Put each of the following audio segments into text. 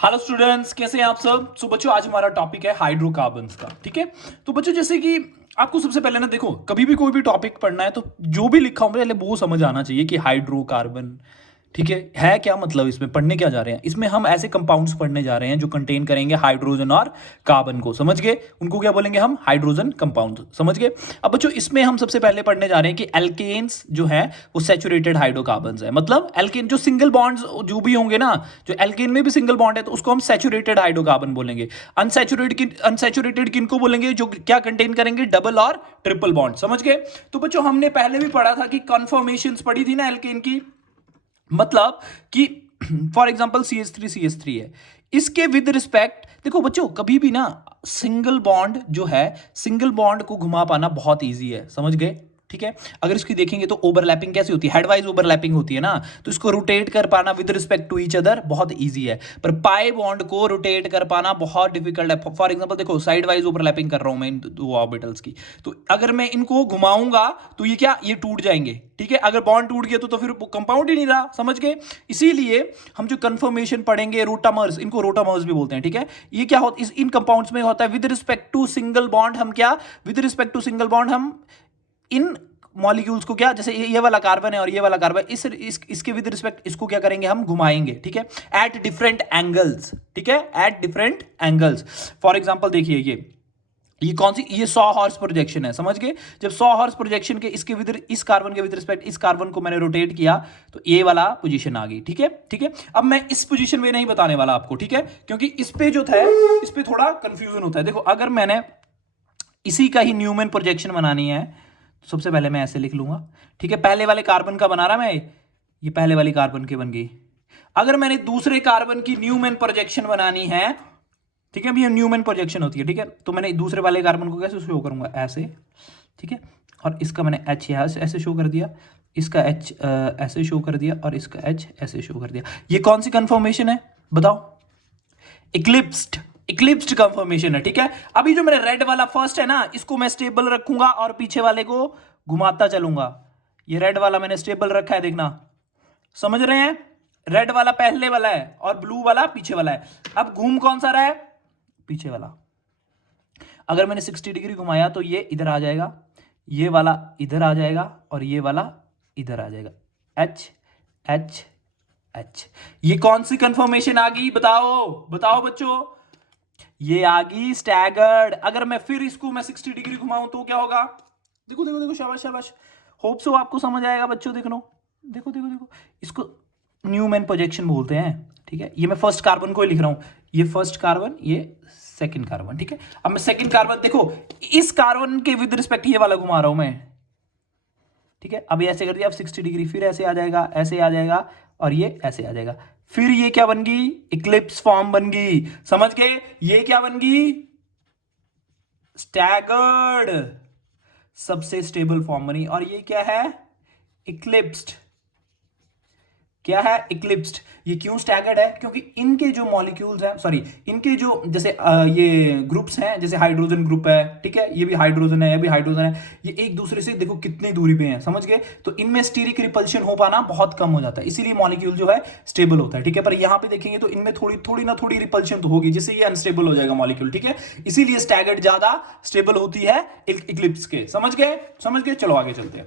Hello students, कैसे हैं आप सब। सो बच्चों, आज हमारा टॉपिक है हाइड्रोकार्बन्स का। ठीक है, तो बच्चों जैसे कि आपको सबसे पहले ना देखो, कभी भी कोई भी टॉपिक पढ़ना है तो जो भी लिखा हो पहले वो समझ आना चाहिए कि हाइड्रोकार्बन ठीक है क्या मतलब, इसमें पढ़ने क्या जा रहे हैं। इसमें हम ऐसे कंपाउंड्स पढ़ने जा रहे हैं जो कंटेन करेंगे हाइड्रोजन और कार्बन को। समझ गए, उनको क्या बोलेंगे हम, हाइड्रोजन कंपाउंड। समझ गए। अब बच्चों इसमें हम सबसे पहले पढ़ने जा रहे हैं कि एल्केन्स जो है वो सैचुरेटेड हाइड्रोकार्बन्स है। मतलब एल्केन जो सिंगल बॉन्ड्स जो भी होंगे ना, जो एल्केन में भी सिंगल बॉन्ड है तो उसको हम सैचुरेटेड हाइड्रोकार्बन बोलेंगे। अनसैचुरेटेड किनको बोलेंगे, जो क्या कंटेन करेंगे डबल और ट्रिपल बॉन्ड। समझ गए। तो बच्चों हमने पहले भी पढ़ा था कि कन्फर्मेशंस पढ़ी थी ना एल्केन की। मतलब कि फॉर एग्जाम्पल CH3 है, इसके विद रिस्पेक्ट देखो बच्चों, कभी भी ना सिंगल बॉन्ड जो है, सिंगल बॉन्ड को घुमा पाना बहुत ईजी है। समझ गए। ठीक है, अगर इसकी देखेंगे तो ओवरलैपिंग कैसी होती है, हेडवाइज ओवरलैपिंग होती है ना, तो इसको रोटेट कर पाना with respect to each other बहुत ईजी है। पर पाई बॉन्ड को रोटेट कर पाना बहुत डिफिकल्ट है। फॉर एग्जांपल देखो, साइड वाइज ओवरलैपिंग कर रहा हूं मैं इन दो ऑर्बिटल्स की, तो अगर मैं इनको घुमाऊंगा तो ये क्या, ये टूट जाएंगे। ठीक है, अगर बॉन्ड टूट गया तो फिर कंपाउंड ही नहीं रहा। समझ गए। इसीलिए हम जो कंफर्मेशन पढ़ेंगे, रोटामर्स, इनको रोटामर्स भी बोलते हैं। ठीक है, ये क्या होता है, इन कंपाउंड्स में होता है with respect to single bond हम क्या, with respect to single bond हम इन मॉलिक्यूल्स को क्या, जैसे ये वाला कार्बन है और ये वाला कार्बन, इसके विद रिस्पेक्ट इसको क्या करेंगे, हम घुमाएंगे। ठीक है, एट डिफरेंट एंगल्स। ठीक है, at different angles. For example देखिए, ये कौन सी, ये 100 हॉर्स प्रोजेक्शन है। समझ गए। जब 100 हॉर्स प्रोजेक्शन के इसके विद, इस कार्बन के विद रिस्पेक्ट इस कार्बन को मैंने रोटेट किया तो ये वाला पोजीशन आ गई। ठीक है, ठीक है। अब मैं इस पोजीशन में नहीं बताने वाला आपको, ठीक है, क्योंकि इस पे जो था, इस पे थोड़ा कंफ्यूजन होता है। देखो, अगर मैंने इसी का ही न्यूमैन प्रोजेक्शन बनानी है तो सबसे पहले मैं ऐसे लिख लूंगा। ठीक है, पहले वाले कार्बन का बना रहा मैं, ये पहले वाली कार्बन की बन गई। अगर मैंने दूसरे कार्बन की न्यूमैन प्रोजेक्शन बनानी है, ठीक है, अभी ये न्यूमैन प्रोजेक्शन होती है। ठीक है, तो मैंने दूसरे वाले कार्बन को कैसे शो करूंगा, ऐसे। ठीक है, और इसका मैंने एच यहाँ ऐसे शो कर दिया, इसका एच ऐसे शो कर दिया और इसका एच ऐसे शो कर दिया। ये कौन सी कंफर्मेशन है बताओ, इक्लिप्स्ड। इक्लिप्स्ड कंफर्मेशन है। ठीक है, अभी जो मेरा रेड वाला फर्स्ट है ना, इसको मैं स्टेबल रखूंगा और पीछे वाले को घुमाता चलूंगा। ये रेड वाला मैंने स्टेबल रखा है, देखना। समझ रहे हैं, रेड वाला पहले वाला है और ब्लू वाला पीछे वाला है। अब घूम कौन सा रहा है, पीछे वाला। अगर मैंने 60 डिग्री घुमाया तो ये इधर आ जाएगा, ये वाला इधर आ जाएगा और ये वाला इधर आ जाएगा। H H H. ये कौन सी कंफर्मेशन आ गई, बताओ बताओ बच्चों, ये आ गई स्टैगर्ड। अगर मैं फिर इसको मैं 60 डिग्री घुमाऊं तो क्या होगा, देखो देखो देखो, शाबाश शाबाश। होप सो आपको समझ आएगा बच्चों। देखो देखो देखो देखो, इसको न्यूमैन प्रोजेक्शन बोलते हैं। ठीक है, ये मैं फर्स्ट कार्बन को ही लिख रहा हूं, ये फर्स्ट कार्बन, ये सेकंड कार्बन। ठीक है, अब मैं सेकंड कार्बन देखो, इस कार्बन के विद रिस्पेक्ट ये वाला घुमा रहा हूं मैं। ठीक है, अब ये ऐसे कर दिया, अब 60 डिग्री, फिर ऐसे आ जाएगा, ऐसे आ जाएगा और ये ऐसे आ जाएगा। फिर ये क्या बन गई, इक्लिप्स फॉर्म बन गई। समझ गए, ये क्या बन गई, स्टैगर्ड, सबसे स्टेबल फॉर्म बनी। और ये क्या है, इक्लिप्स्ड। क्या है, इक्लिप्स्ड। ये क्यों स्टैगर्ड है, क्योंकि इनके जो मॉलिक्यूल्स हैं, सॉरी, इनके जो जैसे ये ग्रुप्स हैं, जैसे हाइड्रोजन ग्रुप है, ठीक है, ये भी हाइड्रोजन है, ये भी हाइड्रोजन है, ये एक दूसरे से देखो कितनी दूरी पे हैं। समझ गए, तो इनमें स्टीरिक रिपल्शन हो पाना बहुत कम हो जाता है, इसीलिए मॉलिक्यूल जो है स्टेबल होता है। ठीक है, पर यहां पे देखेंगे तो इनमें थोड़ी थोड़ी ना थोड़ी रिपल्शन तो होगी, जिससे ये अनस्टेबल हो जाएगा मॉलिक्यूल। ठीक है, इसीलिए स्टैगर्ड ज्यादा स्टेबल होती है इक्लिप्स के। समझ गए, समझ गए, चलो आगे चलते हैं।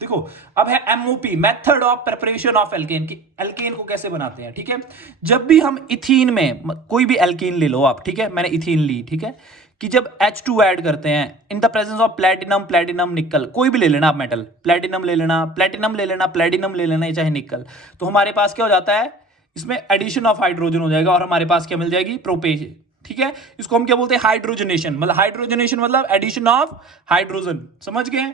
देखो, अब है MOP, method of preparation of alkene, की एल्केन को कैसे बनाते हैं। ठीक है, जब भी हम इथीन में कोई भी एल्केन ले लो आप, ठीक है, मैंने इथीन ली, ठीक है, कि जब H2 ऐड करते हैं इन the presence of platinum, platinum निकल, कोई भी ले लेना आप मेटल, प्लेटिनम ले लेना, प्लेटिनम ले लेना, प्लेटिनम ले लेना, चाहे निकल, तो हमारे पास क्या हो जाता है, इसमें एडिशन ऑफ हाइड्रोजन हो जाएगा और हमारे पास क्या मिल जाएगी, प्रोपेज। ठीक है, इसको हम क्या बोलते हैं, हाइड्रोजनेशन। मतलब हाइड्रोजनेशन मतलब एडिशन ऑफ हाइड्रोजन। समझ गए,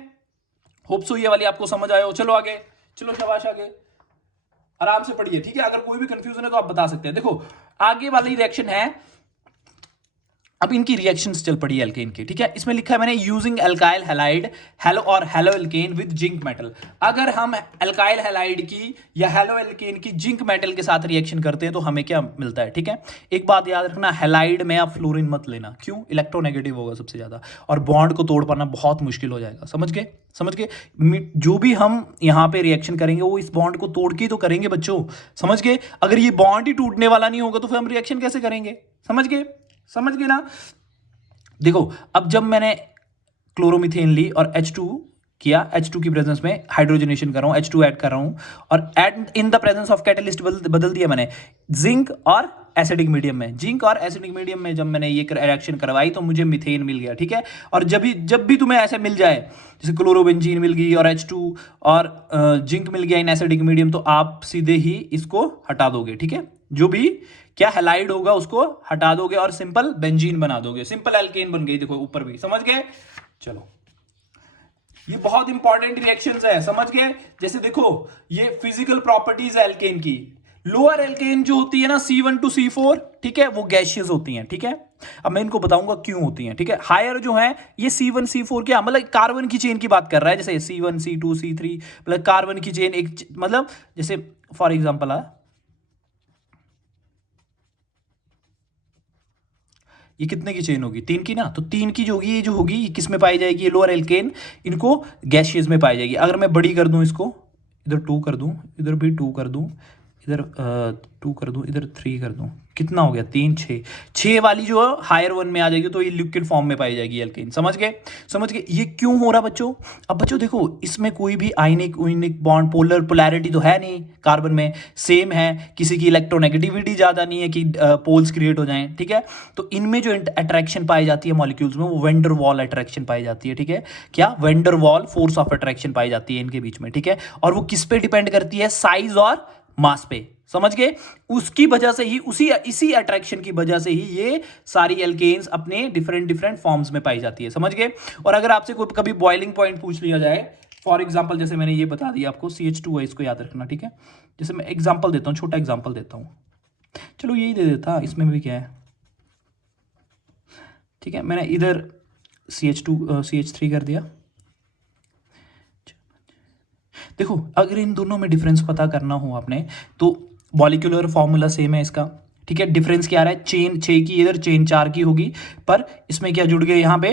होप सो ये वाली आपको समझ आए हो। चलो आगे, चलो शाबाश, आगे आराम से पढ़िए। ठीक है, अगर कोई भी कंफ्यूजन है तो आप बता सकते हैं। देखो, आगे वाली रिएक्शन है अब इनकी रिएक्शंस चल पड़ी एल्केन की, ठीक है। इसमें लिखा है मैंने यूजिंग एल्काइल हैलाइड हेलो और halo alkane with zinc metal. अगर हम एल्काइल हैलाइड की या हेलो एल्केन की जिंक मेटल के साथ रिएक्शन करते हैं तो हमें क्या मिलता है, ठीक है। एक बात याद रखना, हैलाइड में आप फ्लोरीन मत लेना, क्यों? इलेक्ट्रोनेगेटिव होगा सबसे ज्यादा और बॉन्ड को तोड़ पाना बहुत मुश्किल हो जाएगा। समझ गए? समझ गए? जो भी हम यहाँ पे रिएक्शन करेंगे वो इस बॉन्ड को तोड़ के ही तो करेंगे बच्चों। समझ गए? अगर ये बॉन्ड ही टूटने वाला नहीं होगा तो फिर हम रिएक्शन कैसे करेंगे? समझ गए? समझ गए ना? देखो, अब जब मैंने क्लोरोमीथेन ली और H2 किया, H2 की प्रेजेंस में हाइड्रोजनेशन कर रहा हूं, H2 ऐड कर रहा हूं और add in the presence of catalyst बदल दिया मैंने जिंक और एसिडिक मीडियम में। जिंक और एसिडिक मीडियम में जब मैंने ये रिएक्शन करवाई तो मुझे मीथेन मिल गया, ठीक है। और जब भी तुम्हें ऐसे मिल जाए, जैसे क्लोरोबेंजीन मिल गई और H2 और जिंक मिल गया इन एसिडिक मीडियम, तो आप सीधे ही इसको हटा दोगे, ठीक है। जो भी क्या हैलाइड होगा उसको हटा दोगे और सिंपल बेंजीन बना दोगे, सिंपल एल्केन बन गई। देखो ऊपर भी, समझ गए? चलो, ये बहुत इंपॉर्टेंट रिएक्शंस है, समझ गए? जैसे देखो, ये फिजिकल प्रॉपर्टीज एल्केन की। लोअर एल्केन जो होती है ना, C1 to C4, ठीक है, वो गैशियस होती हैं, ठीक है। अब मैं इनको बताऊंगा क्यों होती हैं, ठीक है। हायर जो है ये C1 C4 क्या मतलब कार्बन की चेन की बात कर रहा है, जैसे C1 C2 C3 मतलब कार्बन की चेन एक, मतलब जैसे फॉर एग्जांपल ये कितने की चेन होगी? 3 की ना। तो 3 की जो होगी, ये जो होगी, ये किस में पाई जाएगी? ये लोअर एल्केन, इनको गैशियस में पाई जाएगी। अगर मैं बड़ी कर दूं इसको, इधर 2 कर दूं, इधर भी 2 कर दूं, इधर 2 कर दूं, इधर 3 कर दूं, कितना हो गया? 3 6 6 वाली जो हायर वन में आ जाएगी तो ये लिक्विड फॉर्म में पाई जाएगी एल्केन। समझ गए? समझ गए? ये क्यों हो रहा बच्चों? अब बच्चों देखो, इसमें कोई भी आयनिक बॉन्ड पोलैरिटी तो है नहीं, कार्बन में सेम है, किसी की इलेक्ट्रोनेगेटिविटी ज्यादा नहीं है कि पोल्स क्रिएट हो जाएं, ठीक है। तो इनमें जो अट्रैक्शन पाई जाती है मॉलिक्यूल्स में, वो वेंडर वॉल अट्रैक्शन पाई जाती है, ठीक है। क्या? Van der Waals force of attraction पाई जाती है इनके बीच में, ठीक है। और वो किस पे डिपेंड करती है? साइज और मास पे। समझ गए? उसकी वजह से ही, इसी अट्रैक्शन की वजह से ही ये सारी एल्केन्स अपने डिफरेंट डिफरेंट फॉर्म्स में पाई जाती है। समझ गए? और अगर आपसे कोई कभी बॉइलिंग पॉइंट पूछ लिया जाए, फॉर एग्जांपल जैसे मैंने ये बता दिया आपको, CH2 है, इसको याद रखना, ठीक है। जैसे मैं एग्जांपल देता हूं, छोटा एग्जांपल देता हूं, चलो यही दे देता, इसमें भी क्या है, ठीक है। मैंने इधर CH3 कर दिया। देखो, अगर इन दोनों में डिफरेंस पता करना हो आपने, तो मॉलिक्यूलर फॉर्मूला सेम है इसका, ठीक है। डिफरेंस क्या आ रहा है? चेन 6 की इधर, चेन 4 की होगी, पर इसमें क्या जुड़ गया यहाँ पे?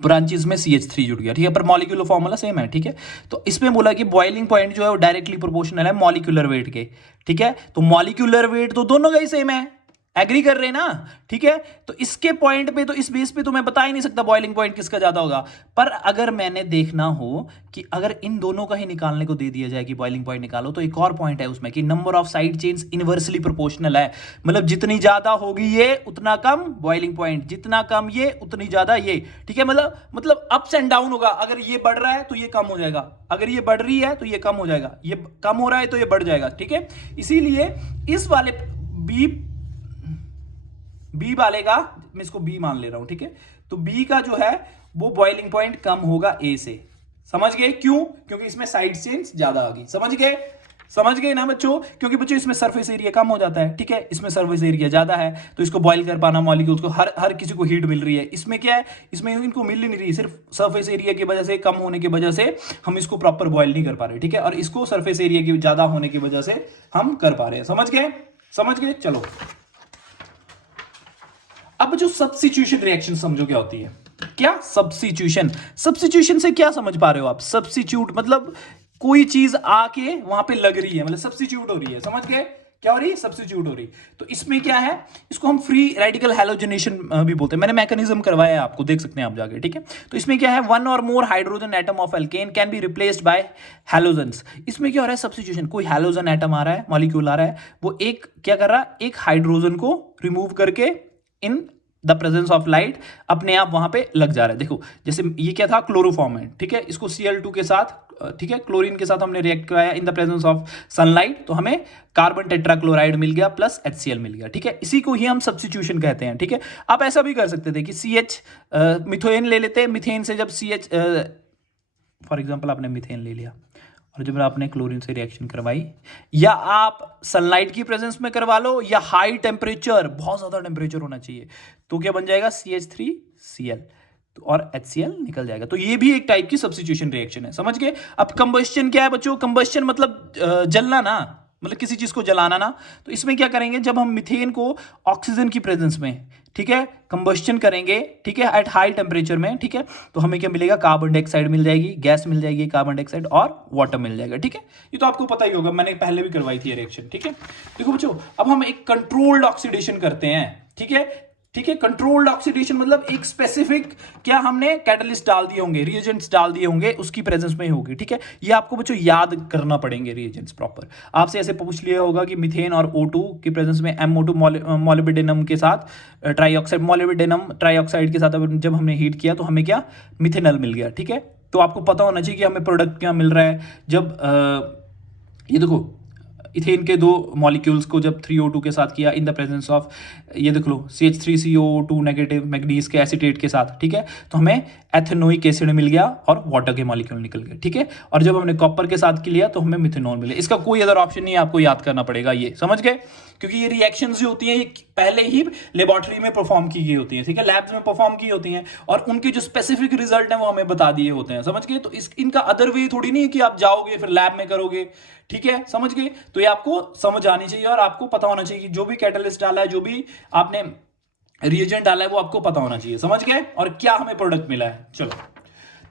ब्रांचेस में CH3 जुड़ गया, ठीक है। पर मॉलिक्यूलर फॉर्मूला सेम है, ठीक है। तो इसमें बोला कि बॉइलिंग पॉइंट जो है वो डायरेक्टली प्रोपोर्शनल है मॉलिक्यूलर वेट के, ठीक है। तो मॉलिक्यूलर वेट तो दोनों का ही सेम है, एग्री कर रहे हैं ना? ठीक है। तो इसके पॉइंट पे, तो इस बेस पे तो मैं बता ही नहीं सकता बॉइलिंग पॉइंट किसका ज्यादा होगा। पर अगर मैंने देखना हो कि अगर इन दोनों का ही निकालने को दे दिया जाए कि बॉइलिंग पॉइंट निकालो, तो एक और पॉइंट है उसमें कि number of side chains inversely proportional है। मतलब जितनी ज्यादा होगी ये उतना कम बॉइलिंग पॉइंट, जितना कम ये उतनी ज्यादा ये, ठीक है। मतलब अप्स एंड डाउन होगा। अगर ये बढ़ रहा है तो ये कम हो जाएगा, अगर ये बढ़ रही है तो ये कम हो जाएगा, ये कम हो रहा है तो ये बढ़ जाएगा, ठीक है। इसीलिए इस वाले बी वाले का मैं इसको बी मान ले रहा हूं, ठीक है। तो बी का जो है वो बॉइलिंग पॉइंट कम होगा ए से। समझ गए? क्यों? क्योंकि इसमें साइड चेन्स ज्यादा आ गई। समझ गए? समझ गए ना बच्चों? क्योंकि बच्चों इसमें सरफेस एरिया कम हो जाता है, ठीक है, इसमें सरफेस एरिया ज्यादा है, तो इसको बॉइल कर पाना मॉलिक्यूल्स को, हर किसी को हीट मिल रही है। इसमें क्या है? इसमें इनको मिल ही नहीं रही, सिर्फ सरफेस एरिया की वजह से, कम होने की वजह से हम इसको प्रॉपर बॉइल नहीं कर पा रहे, ठीक है। और इसको सरफेस एरिया की ज्यादा होने की वजह से हम कर पा रहे हैं। समझ गए? समझ गए? चलो, अब जो सब्स्टिट्यूशन रिएक्शन समझो क्या होती है। क्या? सब्स्टिट्यूशन से क्या समझ पा रहे हो आप? सब्स्टिट्यूट मतलब कोई चीज आके वहां पे लग रही है, मतलब सब्स्टिट्यूट हो रही है। समझ गए? क्या हो रही है? सब्स्टिट्यूट हो रही। तो इसमें क्या है? इसको हम फ्री रेडिकल हैलोजनेशन भी बोलते हैं। मैंने मैकेनिज्म करवाया है आपको, देख सकते हैं आप जाके, ठीक है। तो इसमें क्या है? वन और more hydrogen atom of alkene can be replaced by halogens. इसमें क्या हो रहा है? सब्स्टिट्यूशन। कोई हैलोजन एटम आ रहा है, मॉलिक्यूल आ रहा है, वो एक क्या कर रहा है? एक हाइड्रोजन को रिमूव करके इन द प्रेजेंस ऑफ लाइट अपने आप वहां पे लग जा रहा है। देखो, जैसे ये क्या था? क्लोरोफॉर्म है, ठीक है। इसको Cl2 के साथ, ठीक है, क्लोरीन के साथ हमने रिएक्ट कराया इन द प्रेजेंस ऑफ सनलाइट, तो हमें कार्बन टेट्राक्लोराइड मिल गया प्लस HCl मिल गया, ठीक है। इसी को ही हम सब्स्टिट्यूशन कहते हैं, ठीक है। आप ऐसा भी कर सकते थे कि CH मिथेन ले लेते, मिथेन से जब CH, फॉर एग्जाम्पल आपने मिथेन ले लिया और जब आपने क्लोरीन से रिएक्शन करवाई, या आप सनलाइट की प्रेजेंस में करवा लो, या हाई टेम्परेचर, बहुत ज़्यादा टेम्परेचर होना चाहिए, तो क्या बन जाएगा CH3Cl, तो और HCl निकल जाएगा। तो ये भी एक टाइप की सब्स्टिट्यूशन रिएक्शन है, समझ गए। अब कंबस्शन क्या है बच्चों? कंबस्शन मतलब जलना ना, मतलब किसी चीज को जलाना ना। तो इसमें क्या करेंगे, जब हम मीथेन को ऑक्सीजन की प्रेजेंस में, ठीक है, कंबस्शन करेंगे, ठीक है, एट हाई टेम्परेचर में, ठीक है, तो हमें क्या मिलेगा? कार्बन डाइऑक्साइड मिल जाएगी, गैस मिल जाएगी कार्बन डाइऑक्साइड, और वाटर मिल जाएगा, ठीक है। ये तो आपको पता ही होगा, मैंने पहले भी करवाई थी ये रिएक्शन, ठीक है। देखो बच्चों, अब हम एक कंट्रोल्ड ऑक्सीडेशन करते हैं, ठीक है, ठीक है। कंट्रोल्ड ऑक्सीडेशन मतलब एक स्पेसिफिक, क्या हमने कैटलिस्ट डाल दिए होंगे, रिएजेंट्स डाल दिए होंगे, उसकी प्रेजेंस में ही होगी, ठीक है। ये आपको बच्चों याद करना पड़ेंगे रिएजेंट्स प्रॉपर। आपसे ऐसे पूछ लिया होगा कि मीथेन और O2 की प्रेजेंस में MO2 मोलिब्डेनम के साथ ट्राईऑक्साइड, मोलिब्डेनम ट्राईऑक्साइड के साथ जब हमने हीट किया तो हमें क्या? मिथेनॉल मिल गया, ठीक है। तो आपको पता होना चाहिए कि हमें प्रोडक्ट क्या मिल रहा है। जब ये देखो, इथेन के दो मॉलिक्यूल्स को जब 3O2 के साथ किया इन द प्रेजेंस ऑफ, ये देख लो, CH3CO2 नेगेटिव मैग्नीज के एसीटेट के साथ, ठीक है, तो हमें एथेनोइक एसिड मिल गया और वाटर के मॉलिक्यूल निकल गए, ठीक है। और जब हमने कॉपर के साथ लिया तो हमें मिथेनॉल मिले। इसका कोई अदर ऑप्शन नहीं है, आपको याद करना पड़ेगा, ये समझ गए। क्योंकि ये रिएक्शंस जो होती हैं, ये पहले ही लेबोरेटरी में परफॉर्म की गई होती हैं, ठीक है, लैब्स में परफॉर्म की होती हैं, और उनके जो स्पेसिफिक रिजल्ट हैं वो हमें बता दिए होते हैं, समझ गए। तो इनका अदर वे थोड़ी नहीं है कि आप जाओगे फिर लैब में करोगे, ठीक है, समझ गए। तो ये आपको समझ आनी चाहिए, और आपको पता होना चाहिए कि जो भी कैटलिस्ट डाला है, जो भी आपने रिएजेंट डाला है, वो आपको पता होना चाहिए, समझ गए। और क्या हमें प्रोडक्ट मिला है, चलो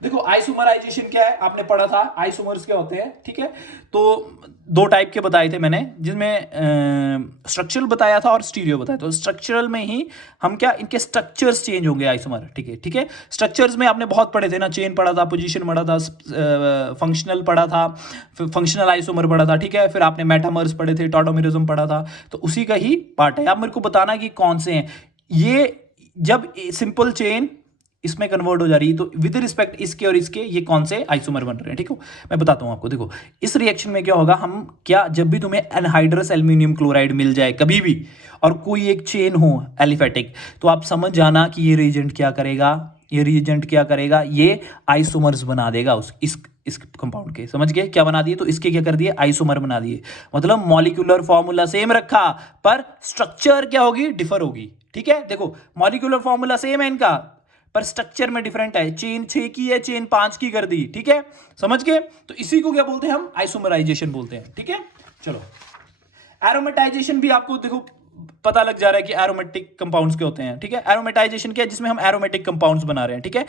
देखो। आइसोमराइजेशन क्या है, आपने पढ़ा था आइसोमर्स क्या होते हैं, ठीक है। तो दो टाइप के बताए थे मैंने, जिसमें स्ट्रक्चरल बताया था और स्टीरियो बताया। तो स्ट्रक्चरल में ही हम क्या, इनके स्ट्रक्चर्स चेंज होंगे आइसोमर, ठीक है, ठीक है। स्ट्रक्चर्स में आपने बहुत पढ़े थे ना, चेन पढ़ा था, पोजीशन पढ़ा था, फंक्शनल पढ़ा था, फिर फंक्शनल आइसोमर पढ़ा था, ठीक है। फिर आपने मेटामर्स पढ़े थे, टॉडोमेरिज्म पढ़ा था। तो उसी का ही पार्ट है। आप मेरे को बताना कि कौन से हैं ये। जब सिंपल चेन इसमें कन्वर्ट हो जा रही है, तो विद रिस्पेक्ट इसके और इसके ये कौन से आइसोमर बन रहे हैं, ठीक है। मैं बताता हूं आपको। देखो, इस रिएक्शन में क्या होगा, हम क्या, जब भी तुम्हें एनहाइड्रस एल्यूमिनियम क्लोराइड मिल जाए कभी भी, और कोई एक चेन हो एलिफेटिक, तो आप समझ जाना कि ये रिएजेंट क्या करेगा, ये रिएजेंट क्या करेगा, ये आइसोमर्स बना देगा इस कंपाउंड के, समझ गए। क्या बना दिए, तो इसके क्या कर दिए, आइसोमर बना दिए। मतलब मॉलिक्यूलर फॉर्मूला सेम रखा, पर स्ट्रक्चर क्या होगी, डिफर होगी, ठीक है। देखो, मॉलिक्यूलर फॉर्मूला सेम है इनका, पर स्ट्रक्चर में डिफरेंट है। चेन 6 की है, चेन 5 की कर दी, ठीक है, समझ गए। तो इसी को क्या बोलते हैं हम, आइसोमराइजेशन बोलते हैं, ठीक है। चलो, एरोमेटाइजेशन भी आपको देखो पता लग जा रहा है कि एरोमेटिक कंपाउंड्स के होते हैं, ठीक है। एरोमेटाइजेशन क्या है, जिसमें हम एरोमेटिक कंपाउंड्स बना रहे हैं, ठीक है।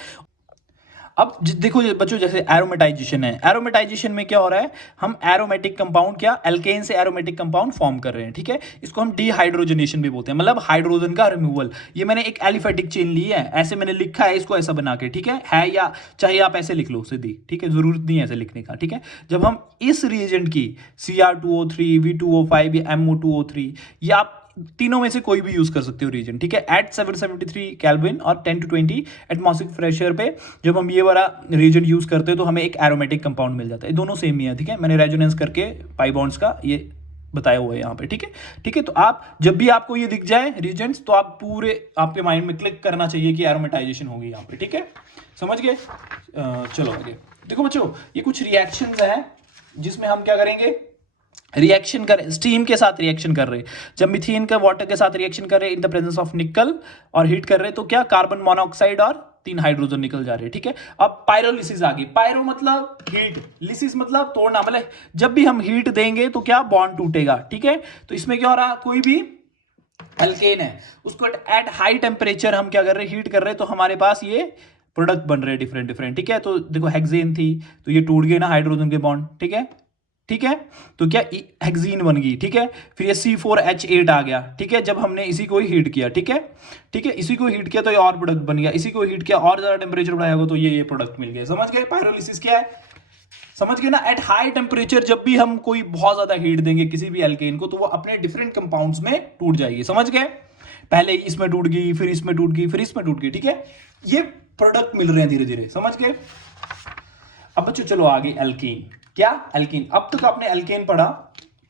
अब देखो बच्चों, जैसे एरोमेटाइजेशन है, एरोमेटाइजेशन में क्या हो रहा है, हम एरोमेटिक कंपाउंड क्या, एल्केन से एरोमेटिक कंपाउंड फॉर्म कर रहे हैं, ठीक है। इसको हम डीहाइड्रोजनेशन भी बोलते हैं, मतलब हाइड्रोजन का रिमूवल। ये मैंने एक एलिफेटिक चेन ली है, ऐसे मैंने लिखा है इसको ऐसा बना के, ठीक है, या चाहे आप ऐसे लिख लो सीधी, ठीक है, जरूरत नहीं है ऐसे लिखने का, ठीक है। जब हम इस रिएजेंट की Cr2O3, V2O5 या MO2O3, या आप तीनों में से कोई भी यूज कर सकते हो रीजन, ठीक है, एट 773 केल्विन और 10 to 20 एटमॉस्फेरिक प्रेशर पे जब हम ये वाला रीजन यूज करते हैं तो हमें एक एरोमेटिक कंपाउंड मिल जाता है। दोनों सेम ही है, ठीक है। मैंने रेजोनेंस करके पाई बॉन्ड्स का ये बताया हुआ है यहाँ पे, ठीक है, ठीक है। तो आप जब भी आपको ये दिख जाए रीजन्स, तो आप पूरे आपके माइंड में क्लिक करना चाहिए कि एरोमेटाइजेशन होगी यहाँ पे, ठीक है, समझ गए। चलो आगे देखो बच्चों, ये कुछ रिएक्शंस हैं जिसमें हम क्या करेंगे, रिएक्शन कर, स्टीम के साथ रिएक्शन कर रहे हैं। जब मीथेन का वाटर के साथ रिएक्शन कर रहे हैं इन द प्रेजेंस ऑफ निकल, और हीट कर रहे हैं, तो क्या, कार्बन मोनोऑक्साइड और 3 हाइड्रोजन निकल जा रहे हैं, ठीक है। अब पायरोलिसिस आ गई। पायरो मतलब हीट, लिसिस मतलब तोड़ना, मतलब जब भी हम हीट देंगे तो क्या, बॉन्ड टूटेगा, ठीक है। तो इसमें क्या हो रहा, कोई भी एल्केन है उसको एट हाई टेम्परेचर हम क्या कर रहे हैं, हीट कर रहे हैं, तो हमारे पास ये प्रोडक्ट बन रहे हैं डिफरेंट डिफरेंट, ठीक है। तो देखो, हेक्सेन थी तो ये टूट गए ना हाइड्रोजन के बॉन्ड, ठीक है, ठीक है। तो क्या, हेक्सीन बन गई, ठीक है। फिर ये C4H8 आ गया, ठीक है, जब हमने इसी को ही हीट किया, ठीक है, ठीक है, इसी को हीट किया तो ये और प्रोडक्ट बन गया, इसी को हीट किया और ज्यादा टेम्परेचर बढ़ाया हो तो ये प्रोडक्ट मिल गया, समझ गए। पायरोलिसिस क्या है, समझ गए ना। एट हाई टेम्परेचर जब भी हम कोई बहुत ज्यादा हीट देंगे किसी भी एल्केन को, तो वो अपने डिफरेंट कंपाउंड्स में टूट जाएगी, समझ गए। पहले इसमें टूट गई, फिर इसमें टूट गई, फिर इसमें टूट गई, ठीक है। ये प्रोडक्ट मिल रहे हैं धीरे धीरे, समझ गए। अब बच्चों चलो आगे, एल्कीन क्या, एल्कीन। अब तक आपने एल्केन पढ़ा,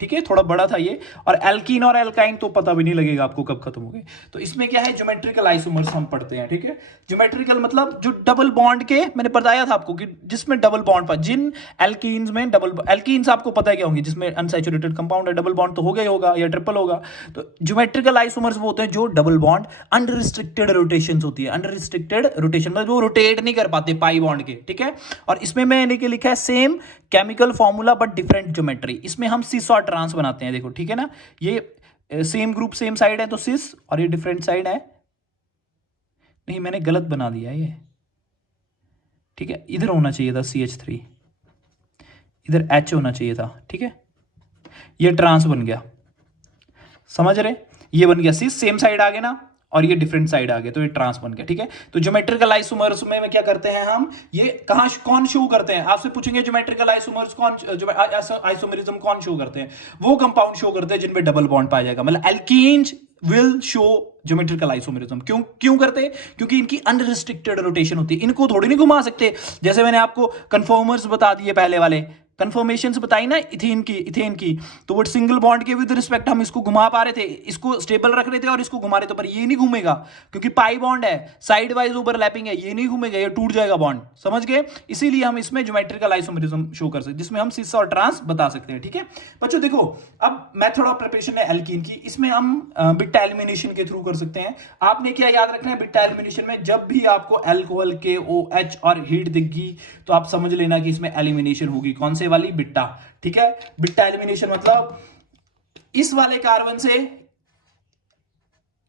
ठीक है, थोड़ा बड़ा था ये। और एल्कीन और एल्काइन तो पता भी नहीं लगेगा आपको कब खत्म हो गए। तो इसमें क्या है, ज्योमेट्रिकल आइसोमर्स हम पढ़ते हैं, ठीक है। ज्योमेट्रिकल मतलब जो डबल बॉन्ड के, मैंने बताया था आपको कि जिसमें डबल बॉन्ड, जिन एल्कीन्स में डबल, एल्कीन्स आपको पता है क्या होंगे, जिसमें अनसैचुरेटेड कंपाउंड है, डबल बॉन्ड तो हो गया होगा या ट्रिपल होगा। तो ज्योमेट्रिकल आइसोमर्स वो होते हैं जो डबल बॉन्ड अनरिस्ट्रिक्टेड रोटेशन होती है, अनरिस्ट्रिक्टेड रोटेशन मतलब वो रोटेट नहीं कर पाते पाई बॉन्ड के, ठीक है। और इसमें मैंने लिखा है same chemical formula but different geometry. इसमें हम सिस और ट्रांस बनाते हैं, देखो ठीक है ना। ये सेम ग्रुप सेम साइड है तो सिस, और ये डिफरेंट साइड है, नहीं मैंने गलत बना दिया ये, ठीक है। इधर होना चाहिए था CH3, इधर H होना चाहिए था, ठीक है। ये ट्रांस बन गया, समझ रहे, ये बन गया सिस, सेम साइड आ गए ना, और ये डिफरेंट साइड आ गए तो ये ट्रांस बन गया, ठीक है। तो ज्योमेट्रिकल आइसोमर्स में क्या करते हैं हम, ये कहां कौन शो करते हैं, आपसे पूछेंगे ज्योमेट्रिकल आइसोमर्स कौन, आइसोमरिज्म कौन शो करते हैं, वो कंपाउंड शो करते हैं जिनमें डबल बॉन्ड पाया जाएगा, मतलब alkenes will show geometrical isomerism. क्यों क्यों करते हैं, क्योंकि इनकी अनरिस्ट्रिक्टेड रोटेशन होती है, इनको थोड़ी नहीं घुमा सकते। जैसे मैंने आपको कन्फर्मर्स बता दिए पहले वाले, कन्फर्मेशंस बताई ना इथेन की, तो वो सिंगल बॉन्ड के विद रिस्पेक्ट हम इसको घुमा पा रहे थे, इसको स्टेबल रख रहे थे और इसको घुमा रहे थे, पर ये नहीं घूमेगा क्योंकि पाई बॉन्ड है, साइड वाइज ओवरलैपिंग है, ये नहीं घूमेगा, ये टूट जाएगा बॉन्ड, समझ गए। इसीलिए हम इसमें ज्योमेट्रिकल आइसोमरिज्म शो कर सकते हैं, जिसमें हम सिस और ट्रांस बता सकते हैं, ठीक है बच्चों। देखो अब मेथड ऑफ प्रिपरेशन है एल्कीन की, इसमें हम बिटा एलिमिनेशन के थ्रू कर सकते हैं। आपने क्या याद रखना है बिटा एलिमिनेशन में, जब भी आपको अल्कोहल KOH और हीट दिखगी तो आप समझ लेना कि इसमें एलिमिनेशन होगी, कौन से वाली, बिटा, ठीक है। बिटा एलिमिनेशन मतलब इस वाले कार्बन से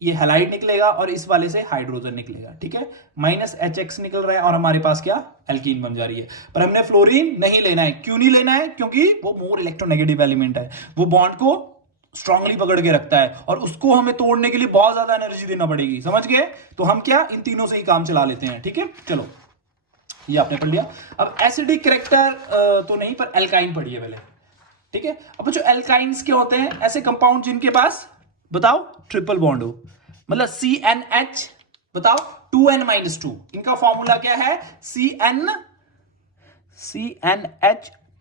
ये हैलाइड निकलेगा और इस वाले से हाइड्रोजन निकलेगा, ठीक है। -HX निकल रहा है और हमारे पास क्या, एल्कीन बन जा रही है। पर हमने फ्लोरीन नहीं लेना है, क्यों नहीं लेना है, क्योंकि वो मोर इलेक्ट्रोनेगेटिव एलिमेंट है, वो बॉन्ड को स्ट्रांगली पकड़ के रखता है और उसको हमें तोड़ने के लिए बहुत ज्यादा एनर्जी देना पड़ेगी, समझ गए। तो हम क्या इन तीनों से ही काम चला लेते हैं, ठीक है। चलो ये आपने पढ़ लिया। अब एसिडिक कैरेक्टर तो नहीं, पर एल्काइन पढ़िए पहले, ठीक है। अब जो एल्काइंस के होते हैं, ऐसे कंपाउंड जिनके पास बताओ ट्रिपल बॉन्ड हो, मतलब CnH बताओ 2n-2, इनका फॉर्मूला क्या है, CnH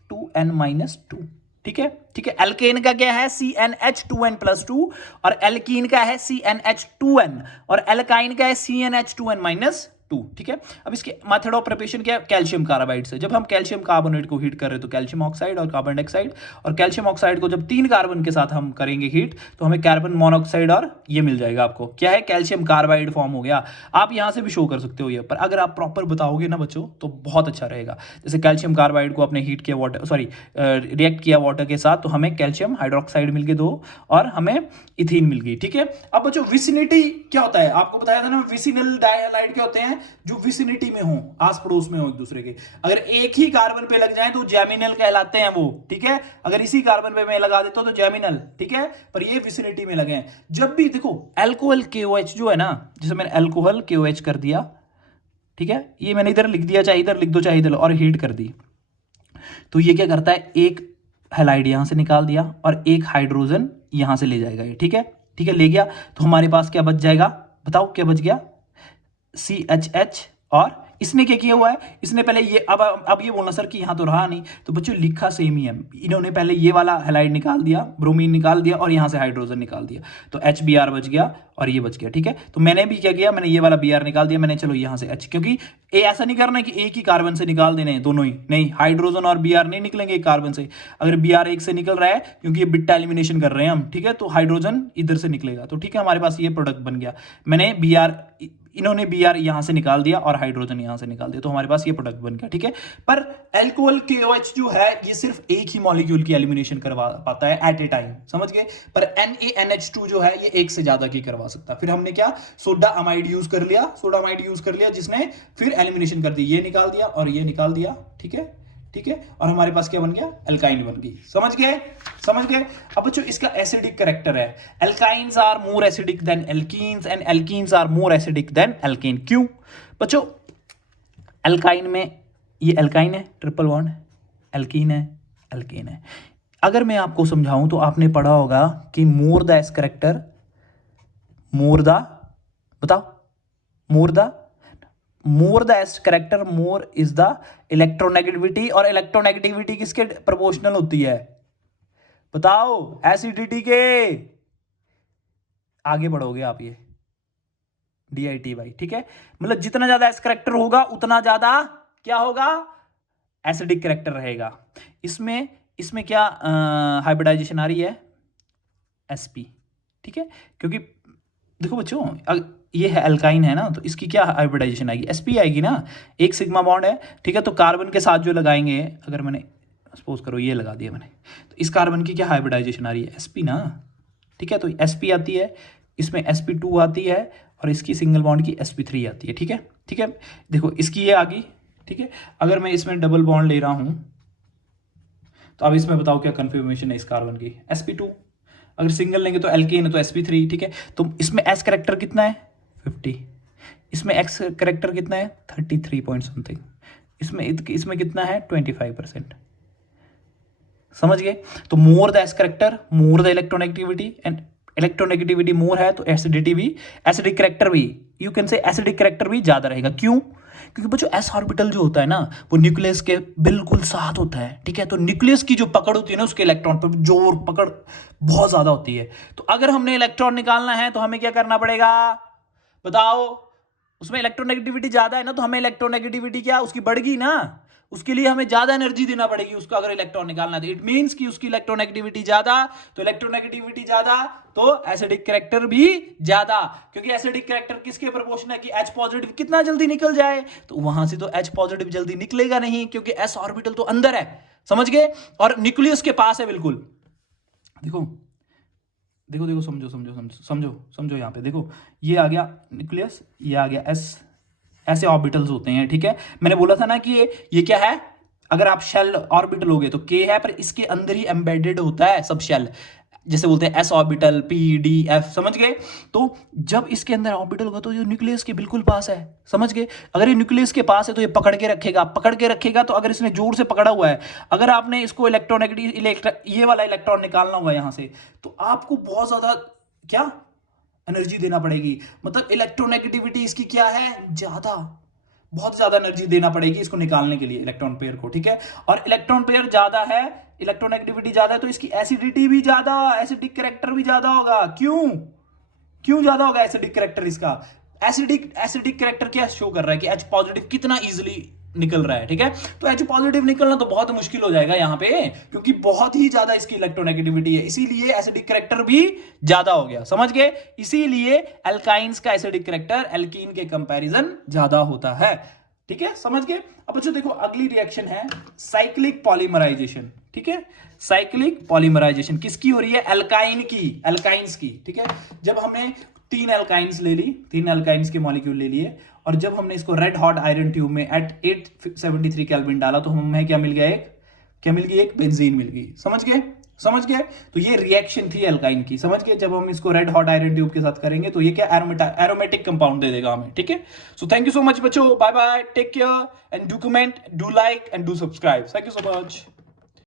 2n-2, ठीक है ठीक है। एल्केन का क्या है, CnH 2n+2, और एल्कीन का है CnH 2n, और एल्काइन का है CnH 2n-2, ठीक है। अब इसके मेथड ऑफ प्रिपरेशन क्या है, कैल्शियम कार्बाइड से। जब हम कैल्शियम कार्बोनेट को हीट कर रहे हैं तो कैल्शियम ऑक्साइड और कार्बन डाइऑक्साइड, और कैल्शियम ऑक्साइड को जब 3 कार्बन के साथ हम करेंगे हीट तो हमें कार्बन मोनोऑक्साइड और ये मिल जाएगा, आपको क्या है, कैल्शियम कार्बाइड फॉर्म हो गया। आप यहां से भी शो कर सकते हो ये, पर अगर आप प्रॉपर बताओगे ना बच्चों तो बहुत अच्छा रहेगा। जैसे कैल्शियम कार्बाइड को आपने हीट किया वाटर, सॉरी रिएक्ट किया वाटर के साथ, तो हमें कैल्शियम हाइड्रोक्साइड मिल गए 2 और हमें इथीन मिल गई, ठीक है। अब बच्चों विसिनिटी क्या होता है, आपको बताया था ना, विसिनल डाइहैलाइड क्या होते हैं, जो विसिनिटी में हो, आस पड़ोस में हो एक दूसरे के। अगर एक ही कार्बन पे लग जाए तो जैमिनल कहलाते हैं वो, ठीक है। अगर इसी कार्बन पे मैं लगा देता हूं तो जैमिनल, ठीक है। पर ये विसिनिटी में लगे हैं। जब भी देखो अल्कोहल KOH जो है ना, जैसे मैंने अल्कोहल KOH कर दिया, ठीक है, ये मैंने इधर लिख दिया, चाहे इधर लिख दो चाहे इधर, और हीट कर दी, तो ये क्या करता है, एक हैलाइड यहां से निकाल दिया और एक हाइड्रोजन यहां से ले जाएगा ये, ठीक है ठीक है, ले गया। तो हमारे पास क्या बच जाएगा, बताओ क्या बच गया, CHH, और इसने क्या किया हुआ है, इसने पहले ये, अब ये बोलना सर कि यहां तो रहा नहीं, तो बच्चों लिखा सेम ही है। इन्होंने पहले ये वाला हैलाइड निकाल दिया, ब्रोमीन निकाल दिया, और यहां से हाइड्रोजन निकाल दिया, तो HBr बच गया और ये बच गया, ठीक है। तो मैंने भी क्या किया, मैंने ये वाला Br निकाल दिया, मैंने चलो यहां से H, क्योंकि ये ऐसा नहीं करना कि एक ही कार्बन से निकाल देने दोनों ही, नहीं, हाइड्रोजन और Br नहीं निकलेंगे एक कार्बन से। अगर Br एक से निकल रहा है, क्योंकि ये बिटा एलिमिनेशन कर रहे हैं हम, ठीक है, तो हाइड्रोजन इधर से निकलेगा, तो ठीक है, हमारे पास ये प्रोडक्ट बन गया। मैंने Br, इन्होंने Br यहां से निकाल दिया और हाइड्रोजन यहां से निकाल दिया, तो हमारे पास ये प्रोडक्ट बन गया, ठीक है। पर अल्कोहल KOH जो है ये सिर्फ एक ही मॉलिक्यूल की एलिमिनेशन करवा पाता है एट ए टाइम, समझ गए। पर NaNH2 जो है ये एक से ज्यादा की करवा सकता है। फिर हमने क्या, सोडा अमाइड यूज कर लिया, सोडा अमाइड यूज कर लिया, जिसने फिर एलिमिनेशन कर दी, ये निकाल दिया और ये निकाल दिया, ठीक है ठीक है, और हमारे पास क्या बन गया, एल्काइन बन गई, समझ गए समझ गए। अब बच्चों इसका एसिडिक कैरेक्टर है, alkynes are more acidic than alkenes and alkenes are more acidic than alkane. क्यों बच्चों, एल्काइन में ये एल्काइन है, ट्रिपल बॉन्ड, एल्कीन है, एल्केन है। अगर मैं आपको समझाऊं तो आपने पढ़ा होगा कि more the s character, more the, बताओ, more the s character, more is the electronegativity, और इलेक्ट्रोनेगेटिविटी किसके प्रोपोर्शनल होती है, बताओ एसिडिटी के आगे बढ़ोगे आप, ये DITY, ठीक है। मतलब जितना ज्यादा एस करेक्टर होगा उतना ज्यादा क्या होगा, एसिडिक करेक्टर रहेगा। इसमें इसमें क्या हाइब्रिडाइजेशन आ रही है, SP, ठीक है। क्योंकि देखो बच्चों, ये है अल्काइन है ना, तो इसकी क्या हाइब्रिडाइजेशन आएगी, SP आएगी ना। एक सिग्मा बॉन्ड है, ठीक है, तो कार्बन के साथ जो लगाएंगे, अगर मैंने सपोज करो ये लगा दिया मैंने, तो इस कार्बन की क्या हाइब्रिडाइजेशन आ रही है, SP ना, ठीक है। तो SP आती है, इसमें SP2 आती है, और इसकी सिंगल बॉन्ड की SP3 आती है, ठीक है, ठीक है। देखो इसकी ये आ गई, ठीक है। अगर मैं इसमें डबल बॉन्ड ले रहा हूं, तो अब इसमें बताओ क्या कन्फर्मेशन है इस कार्बन की, SP2। अगर सिंगल लेंगे तो एल्केन है तो SP3, ठीक है। तो इसमें S करेक्टर कितना है, 50। इसमें X करेक्टर कितना है, 33 पॉइंट समथिंग। इसमें कितना है, 25%। समझ गए। तो more the S character more the electronegativity, and electronegativity more है तो एसिडिटी भी, एसिडिक करेक्टर भी, you can say acidic character भी ज्यादा रहेगा। क्यों, क्योंकि बच्चों S ऑर्बिटल जो होता है ना, वो न्यूक्लियस के बिल्कुल साथ होता है, ठीक है। तो न्यूक्लियस की जो पकड़ होती है ना, उसके इलेक्ट्रॉन पर जोर पकड़ बहुत ज्यादा होती है। तो अगर हमने इलेक्ट्रॉन निकालना है तो हमें क्या करना पड़ेगा, बताओ। उसमें इलेक्ट्रोनेगेटिविटी ज्यादा है ना, तो हमें इलेक्ट्रोनेगेटिविटी क्या उसकी बढ़ेगी ना, उसके लिए हमें ज्यादा एनर्जी देना पड़ेगी उसको, अगर इलेक्ट्रॉन निकालना है तो इट मींस कि उसकी इलेक्ट्रोनेगेटिविटी ज्यादा, तो इलेक्ट्रोनेगेटिविटी ज्यादा तो एसिडिक करेक्टर भी ज्यादा। क्योंकि एसिडिक करेक्टर किसके प्रोपोर्शनल है कि H पॉजिटिव कितना जल्दी निकल जाए, तो वहां से तो H पॉजिटिव जल्दी निकलेगा नहीं, क्योंकि S ऑर्बिटल तो अंदर है, समझ गए, और न्यूक्लियस के पास है बिल्कुल। देखो देखो देखो, समझो समझो समझो समझो समझो, यहाँ पे देखो, ये आ गया न्यूक्लियस, ये आ गया S, ऐसे ऑर्बिटल्स होते हैं, ठीक है। मैंने बोला था ना कि ये क्या है, अगर आप शेल ऑर्बिटल हो गए तो K है, पर इसके अंदर ही एम्बेडेड होता है सब शेल, जैसे बोलते हैं S orbital, P, D, F, समझ गए। तो जब इसके अंदर ऑर्बिटल होगा तो ये न्यूक्लियस के बिल्कुल पास है, समझ गए। अगर ये न्यूक्लियस के पास है तो ये पकड़ के रखेगा। तो अगर इसने जोर से पकड़ा हुआ है, अगर आपने इसको इलेक्ट्रोनेगेटिव ये वाला इलेक्ट्रॉन निकालना हुआ यहां से, तो आपको बहुत ज्यादा क्या एनर्जी देना पड़ेगी। मतलब इलेक्ट्रोनेगेटिविटी इसकी क्या है, ज्यादा, बहुत ज्यादा एनर्जी देना पड़ेगी इसको निकालने के लिए, इलेक्ट्रॉन पेयर को, ठीक है। और इलेक्ट्रॉन पेयर ज्यादा है, इलेक्ट्रोनेगेटिविटी ज्यादा है, तो इसकी एसिडिटी भी ज्यादा, एसिडिक करेक्टर भी ज्यादा होगा। क्यों, क्यों ज्यादा होगा एसिडिक करेक्टर इसका, एसिडिक करेक्टर क्या शो कर रहा है कि H पॉजिटिव कितना इजीली निकल रहा है, ठीक है। तो H पॉजिटिव निकलना तो बहुत मुश्किल हो जाएगा यहाँ पे, क्योंकि बहुत ही ज्यादा इसकी इलेक्ट्रोनेगेटिविटी है, इसीलिए एसिडिक करेक्टर भी ज्यादा हो गया, समझ गए। इसीलिए अल्काइंस का एसिडिक करेक्टर एल्कीन के कंपैरिजन ज्यादा होता है, ठीक है, समझ गए। अब बच्चों देखो अगली रिएक्शन है साइक्लिक पॉलीमराइजेशन, ठीक है। साइक्लिक पॉलीमराइजेशन किसकी हो रही है, अल्काइन की, अल्काइंस की, ठीक है। जब हमने 3 अल्काइंस ले ली, 3 अल्काइंस के मॉलिक्यूल ले लिए, और जब हमने इसको रेड हॉट आयरन ट्यूब में एट 873 केल्विन डाला, तो हमें क्या मिल गया, एक बेंजीन मिल गई, समझ गए, समझ गए। तो ये रिएक्शन थी अल्काइन की, समझ गए। जब हम इसको रेड हॉट आयरन ट्यूब के साथ करेंगे तो ये क्या एरोमेटिक कंपाउंड दे देगा हमें, ठीक है। So thank you so much बच्चों, bye bye, take care, and do comment, do like and do subscribe, thank you so much.